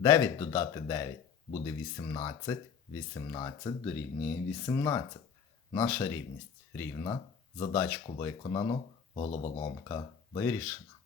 9 додати 9 буде 18. 18 дорівнює 18. Наша рівність рівна. Задачку виконано, головоломка вирішена.